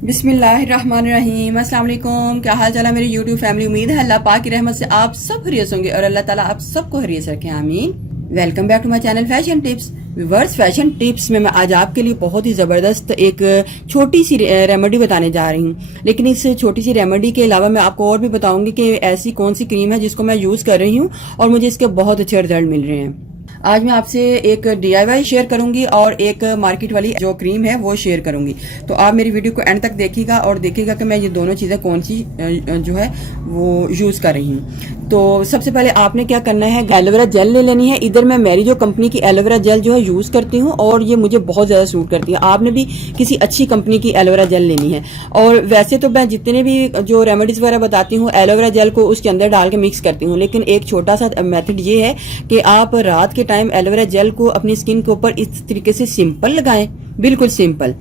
बिस्मिल्लाहिर्रहमानिर्रहीम। अस्सलाम वालेकुम। क्या हाल चाल है मेरी यूट्यूब फैमिली। उम्मीद है अल्लाह पाक की रहमत से आप सब खैरियत होंगे और अल्लाह ताला आप सबको खैरियत रखे, आमीन। Welcome back to my channel fashion tips. Viewers, fashion tips में मैं आज आपके लिए बहुत ही ज़बरदस्त एक छोटी सी रेमेडी बताने जा रही हूँ। लेकिन इस छोटी सी रेमेडी के अलावा मैं आपको और भी बताऊंगी कि ऐसी कौन सी क्रीम है जिसको मैं यूज़ कर रही हूँ और मुझे इसके बहुत अच्छे रिजल्ट मिल रहे हैं। आज मैं आपसे एक DIY शेयर करूंगी और एक मार्केट वाली जो क्रीम है वो शेयर करूंगी। तो आप मेरी वीडियो को एंड तक देखिएगा और देखिएगा कि मैं ये दोनों चीज़ें कौन सी जो है वो यूज़ कर रही हूँ। तो सबसे पहले आपने क्या करना है, एलोवेरा जेल ले लेनी है। इधर मैं मैरिजो कंपनी की एलोवेरा जेल जो है यूज़ करती हूँ और ये मुझे बहुत ज़्यादा सूट करती है। आपने भी किसी अच्छी कंपनी की एलोवेरा जेल लेनी है। और वैसे तो मैं जितने भी जो रेमेडीज़ वगैरह बताती हूँ एलोवेरा जेल को उसके अंदर डाल के मिक्स करती हूँ, लेकिन एक छोटा सा मेथड ये है कि आप रात के टाइम एलोवेरा जेल को अपनी स्किन के ऊपर इस तरीके से सिंपल लगाएं, बिल्कुल सिंपल,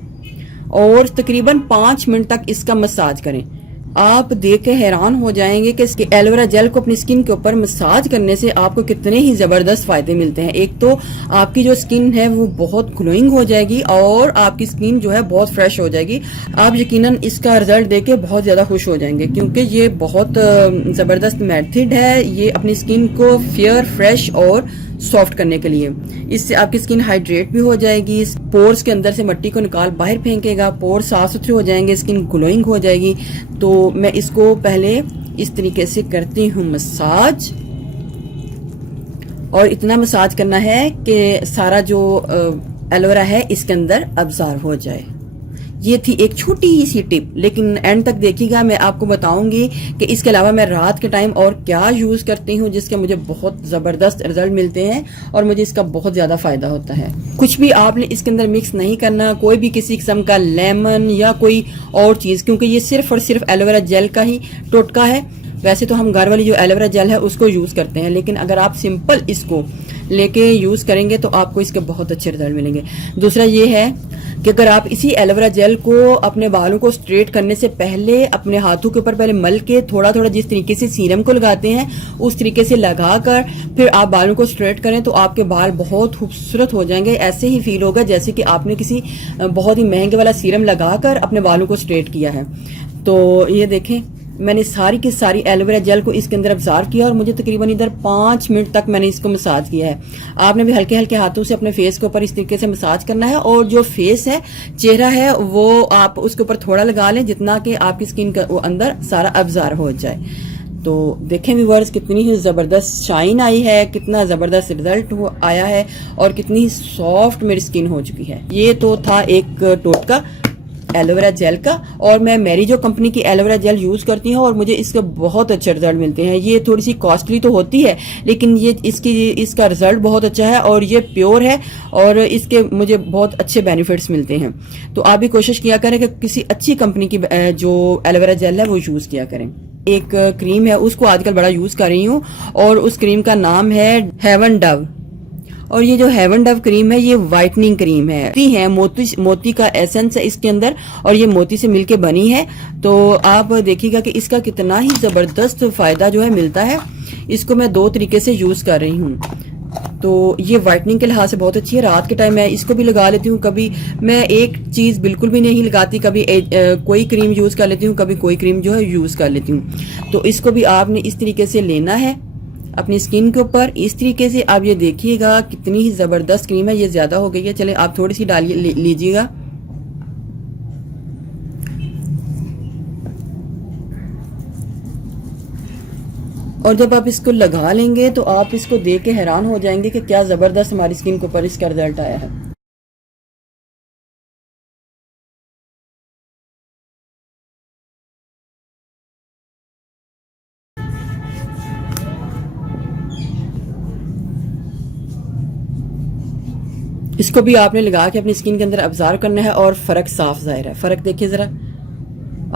और तकरीबन 5 मिनट तक इसका मसाज करें। आप देख के हैरान हो जाएंगे कि इसके एलोवेरा जेल को अपनी स्किन के ऊपर मसाज करने से आपको कितने ही जबरदस्त फायदे मिलते हैं। एक तो आपकी जो स्किन है वो बहुत ग्लोइंग हो जाएगी और आपकी स्किन जो है बहुत फ्रेश हो जाएगी। आप यकीनन इसका रिजल्ट देख के बहुत ज्यादा खुश हो जाएंगे, क्योंकि ये बहुत जबरदस्त मेथड है ये अपनी स्किन को फेयर, फ्रेश और सॉफ्ट करने के लिए। इससे आपकी स्किन हाइड्रेट भी हो जाएगी, पोर्स के अंदर से मिट्टी को निकाल बाहर फेंकेगा, पोर साफ सुथरे हो जाएंगे, स्किन ग्लोइंग हो जाएगी। तो मैं इसको पहले इस तरीके से करती हूँ मसाज, और इतना मसाज करना है कि सारा जो एलोवेरा है इसके अंदर अब्जॉर्ब हो जाए। ये थी एक छोटी सी टिप, लेकिन एंड तक देखिएगा, मैं आपको बताऊंगी कि इसके अलावा मैं रात के टाइम और क्या यूज करती हूँ जिसके मुझे बहुत जबरदस्त रिजल्ट मिलते हैं और मुझे इसका बहुत ज्यादा फायदा होता है। कुछ भी आपने इसके अंदर मिक्स नहीं करना, कोई भी किसी किस्म का लेमन या कोई और चीज, क्योंकि ये सिर्फ और सिर्फ एलोवेरा जेल का ही टोटका है। वैसे तो हम घर वाली जो एलोवेरा जेल है उसको यूज करते हैं, लेकिन अगर आप सिंपल इसको लेके यूज करेंगे तो आपको इसके बहुत अच्छे रिजल्ट मिलेंगे। दूसरा ये है कि अगर आप इसी एलोवेरा जेल को अपने बालों को स्ट्रेट करने से पहले अपने हाथों के ऊपर पहले मल के थोड़ा थोड़ा जिस तरीके से सीरम को लगाते हैं उस तरीके से लगाकर फिर आप बालों को स्ट्रेट करें तो आपके बाल बहुत खूबसूरत हो जाएंगे। ऐसे ही फील होगा जैसे कि आपने किसी बहुत ही महंगे वाला सीरम लगाकर अपने बालों को स्ट्रेट किया है। तो ये देखें, मैंने सारी की सारी एलोवेरा जेल को इसके अंदर अब्जॉर्ब किया और मुझे तकरीबन इधर 5 मिनट तक मैंने इसको मसाज किया है। आपने भी हल्के हल्के हाथों से अपने फेस के ऊपर इस तरीके से मसाज करना है, और जो फेस है, चेहरा है, वो आप उसके ऊपर थोड़ा लगा लें जितना कि आपकी स्किन का वो अंदर सारा अब्जॉर्ब हो जाए। तो देखें व्यूअर्स, कितनी ही ज़बरदस्त शाइन आई है, कितना ज़बरदस्त रिजल्ट आया है और कितनी ही सॉफ्ट मेरी स्किन हो चुकी है। ये तो था एक टोटका एलोवेरा जेल का, और मैं मैरिजो कंपनी की एलोवेरा जेल यूज करती हूँ और मुझे इसके बहुत अच्छे रिजल्ट मिलते हैं। ये थोड़ी सी कॉस्टली तो होती है, लेकिन ये इसका रिजल्ट बहुत अच्छा है और ये प्योर है और इसके मुझे बहुत अच्छे बेनिफिट्स मिलते हैं। तो आप भी कोशिश किया करें कि किसी अच्छी कंपनी की जो एलोवेरा जेल है वो यूज किया करें। एक क्रीम है उसको आजकल बड़ा यूज कर रही हूँ और उस क्रीम का नाम है हेवन डव, और ये जो हेवन डव क्रीम है ये वाइटनिंग क्रीम है। मोती का एसेंस है इसके अंदर और ये मोती से मिलके बनी है। तो आप देखिएगा कि इसका कितना ही जबरदस्त फायदा जो है मिलता है। इसको मैं 2 तरीके से यूज कर रही हूँ। तो ये वाइटनिंग के लिहाज से बहुत अच्छी है। रात के टाइम मैं इसको भी लगा लेती हूँ, कभी मैं एक चीज बिल्कुल भी नहीं लगाती, कभी कोई क्रीम यूज कर लेती हूँ, कभी कोई क्रीम जो है यूज कर लेती हूँ। तो इसको भी आपने इस तरीके से लेना है अपनी स्किन के ऊपर, इस तरीके से। आप ये देखिएगा कितनी ही जबरदस्त क्रीम है। ये ज्यादा हो गई है, चले आप थोड़ी सी डालिए, लीजिएगा। और जब आप इसको लगा लेंगे तो आप इसको देख के हैरान हो जाएंगे कि क्या जबरदस्त हमारी स्किन के ऊपर इसका रिजल्ट आया है। इसको भी आपने लगा के अपनी स्किन के अंदर अब्जॉर्ब करना है और फर्क साफ जाहिर है। फर्क देखिए जरा,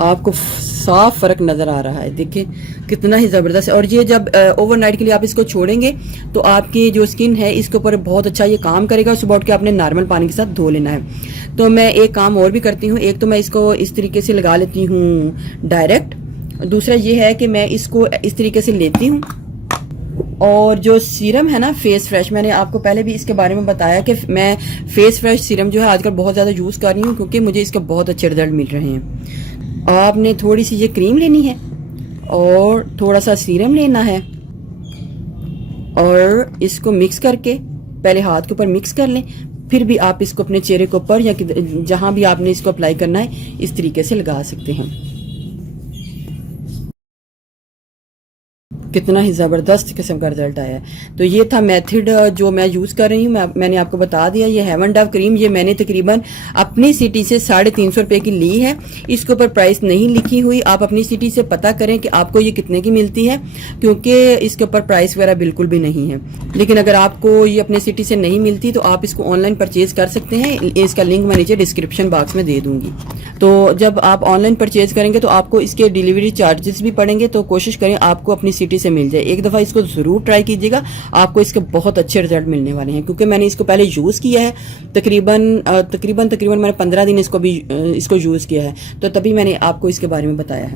आपको साफ फर्क नजर आ रहा है। देखिए कितना ही जबरदस्त है। और ये जब ओवरनाइट के लिए आप इसको छोड़ेंगे तो आपकी जो स्किन है इसके ऊपर बहुत अच्छा ये काम करेगा। सुबह उठ के आपने नॉर्मल पानी के साथ धो लेना है। तो मैं एक काम और भी करती हूँ, एक तो मैं इसको इस तरीके से लगा लेती हूँ डायरेक्ट, दूसरा ये है कि मैं इसको इस तरीके से लेती हूँ और जो सीरम है ना फेस फ्रेश, मैंने आपको पहले भी इसके बारे में बताया कि मैं फेस फ्रेश सीरम जो है आजकल बहुत ज़्यादा यूज़ कर रही हूँ क्योंकि मुझे इसके बहुत अच्छे रिजल्ट मिल रहे हैं। आपने थोड़ी सी ये क्रीम लेनी है और थोड़ा सा सीरम लेना है और इसको मिक्स करके पहले हाथ के ऊपर मिक्स कर लें, फिर भी आप इसको अपने चेहरे के ऊपर या जहां भी आपने इसको अप्लाई करना है इस तरीके से लगा सकते हैं। कितना ही ज़बरदस्त किस्म का रिजल्ट आया है। तो ये था मेथड जो मैं यूज़ कर रही हूँ। मैंने आपको बता दिया। ये हेवन डव क्रीम ये मैंने तकरीबन अपनी सिटी से 350 रुपये की ली है। इसके ऊपर प्राइस नहीं लिखी हुई, आप अपनी सिटी से पता करें कि आपको ये कितने की मिलती है, क्योंकि इसके ऊपर प्राइस वगैरह बिल्कुल भी नहीं है। लेकिन अगर आपको ये अपने सिटी से नहीं मिलती तो आप इसको ऑनलाइन परचेज कर सकते हैं। इसका लिंक मैं नीचे डिस्क्रिप्शन बॉक्स में दे दूंगी। तो जब आप ऑनलाइन परचेज करेंगे तो आपको इसके डिलीवरी चार्जेस भी पड़ेंगे, तो कोशिश करें आपको अपनी सिटी से मिल जाए। एक दफ़ा इसको ज़रूर ट्राई कीजिएगा, आपको इसके बहुत अच्छे रिजल्ट मिलने वाले हैं। क्योंकि मैंने इसको पहले यूज़ किया है, तकरीबन मैंने 15 दिन इसको यूज़ किया है, तो तभी मैंने आपको इसके बारे में बताया है।